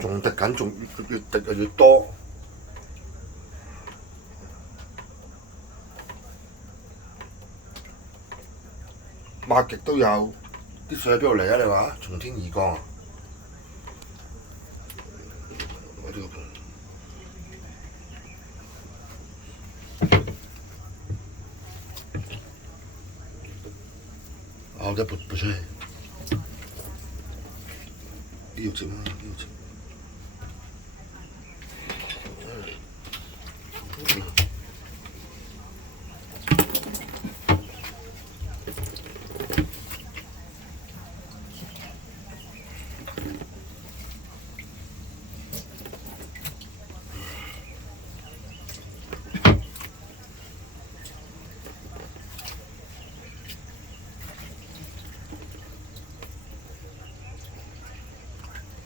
仲滴緊，仲越滴就越多。抹極都有，啲水喺邊度嚟啊？你話從天而降啊？我呢個盤，我再撥出嚟，呢度接啊，呢度接。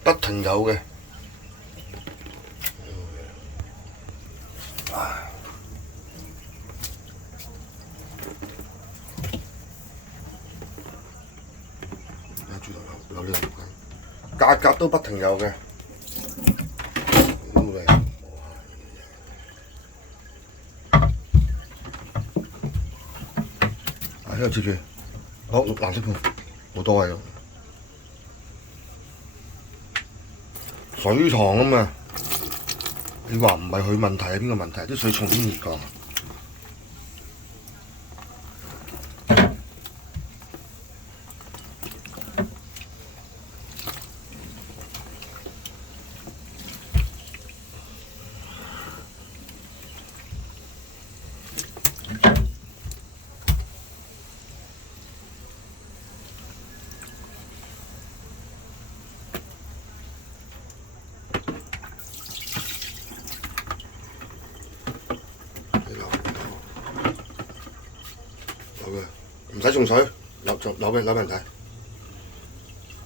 不停有嘅，豬頭有呢個木格格都不停有嘅。呢個接住，好藍色盤，好多位咯。水塘啊嘛，你話唔係佢問題係邊個問題？啲水從天而降。唔使送水，留俾人睇。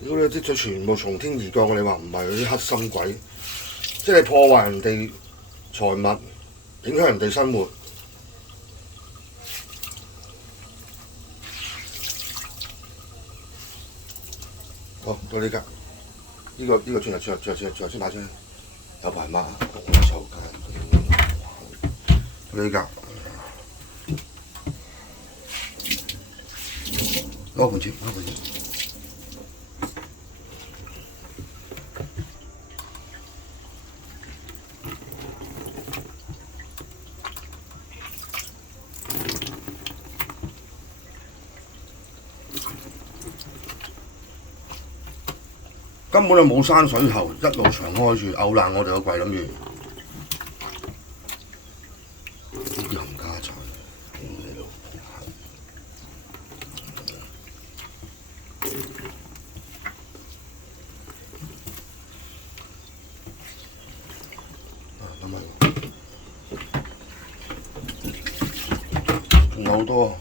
如果你啲水全部從天而降嘅，你話唔係嗰啲黑心鬼，即係破壞人哋財物，影響人哋生活。好，到呢格，呢個轉頭先打出去，有排抹，我手緊。呢格。攞盤紙，根本就冇閂水喉，一路長開住，嘔爛我哋個櫃諗住。啲冚家產。仲有好多。